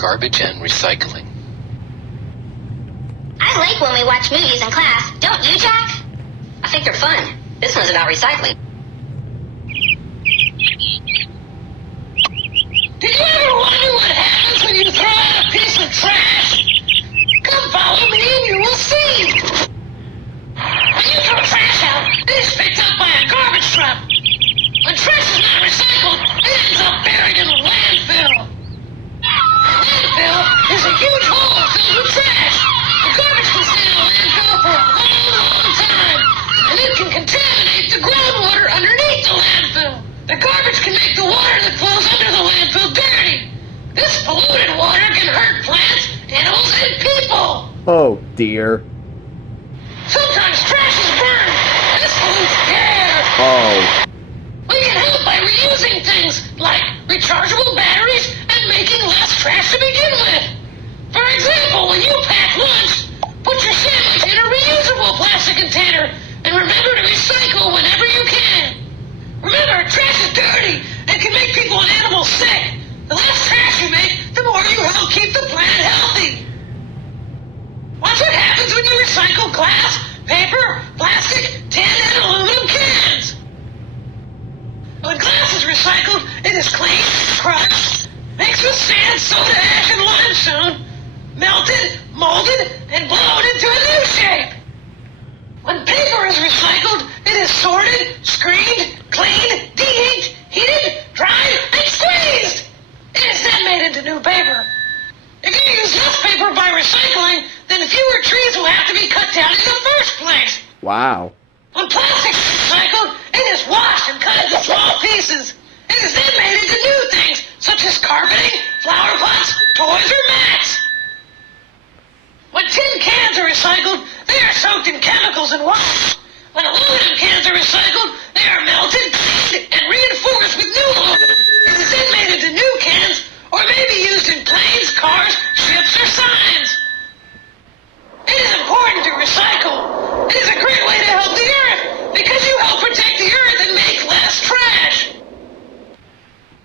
garbage and recycling. I like when we watch movies in class. Don't you, Jack? I think they're fun. This one's about recycling. Did you ever wonder what happens when you throw out a piece of trash? Come follow me and you will see. When you throw trash out, it is picked up by a garbage truck. When trash is not recycled, it ends up buried in a landfill. A landfill is a huge hole filled with trash. The garbage can stay in a landfill for a long time, and it can contaminate the groundwater underneath the landfill. The garbage can make the water that flows under the landfill dirty. This polluted water can hurt plants, animals, and people. Oh, dear. Sometimes trash is burned. This pollutes the air. Oh. We can help by reusing things like rechargeable batteries and making less trash to begin with. For example, when you pack lunch, put your sandwich in a reusable plastic container and remember to recycle whenever you can. Remember, trash is dirty and can make people and animals sick. The less trash you make, the more you help keep the planet healthy. Watch what happens when you recycle glass, paper, plastic, tin, and aluminum cans. When glass is recycled, it is cleaned, crushed, mixed with sand, soda ash, and limestone, melted, molded, and blown into a new shape. When paper is recycled, it is sorted, screened, cleaned, de-inked, heated, dried, and squeezed. It is then made into new paper. If you use less paper by recycling, then fewer trees will have to be cut down in the first place. Wow. When plastic is recycled, it is washed and cut into small pieces. It is then made into new things, such as carpeting, flower pots, toys, or mats. When tin cans are recycled, they are soaked in chemicals and washed. When aluminum cans are recycled, they are melted, cleaned, and reinforced with new aluminum. It is then made into new cans, or may be used in planes, cars, ships, or signs. It is important to recycle. It is a great way to help the earth, because you help protect the earth and make less trash.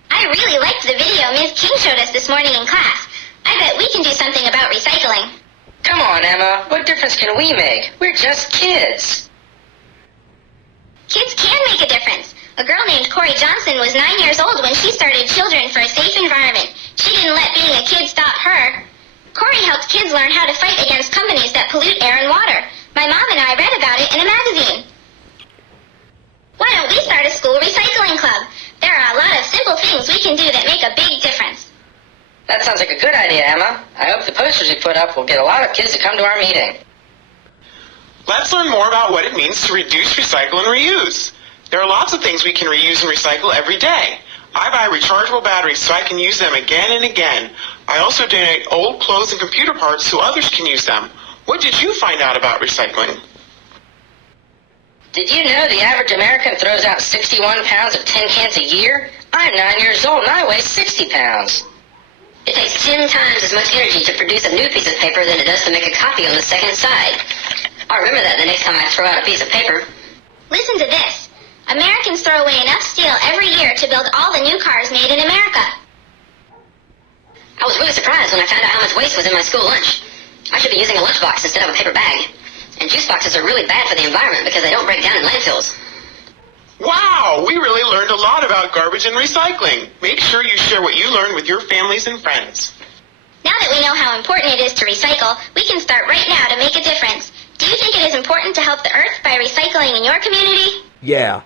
I really liked the video Ms. King showed us this morning in class. I bet we can do something about recycling. Come on, Emma. What difference can we make? We're just kids. Kids can make a difference. A girl named Corey Johnson was 9 years old when she started Children for a Safe Environment. She didn't let being a kid stop her. Corey helped kids learn how to fight against companies that pollute air and water. My mom and I read about it in a magazine. Why don't we start a school recycling club? There are a lot of simple things we can do that make a big difference. That sounds like a good idea, Emma. I hope the posters we put up will get a lot of kids to come to our meeting. Let's learn more about what it means to reduce, recycle, and reuse. There are lots of things we can reuse and recycle every day. I buy rechargeable batteries so I can use them again and again. I also donate old clothes and computer parts so others can use them. What did you find out about recycling? Did you know the average American throws out 61 pounds of tin cans a year? I'm 9 years old and I weigh 60 pounds. It takes 10 times as much energy to produce a new piece of paper than it does to make a copy on the second side. I'll remember that the next time I throw out a piece of paper. Listen to this. Americans throw away enough steel every year to build all the new cars made in America. I was really surprised when I found out how much waste was in my school lunch. I should be using a lunchbox instead of a paper bag. And juice boxes are really bad for the environment because they don't break down in landfills. Wow, we really learned a lot about garbage and recycling. Make sure you share what you learned with your families and friends. Now that we know how important it is to recycle, we can start right now to make a difference. Do you think it is important to help the earth by recycling in your community? Yeah.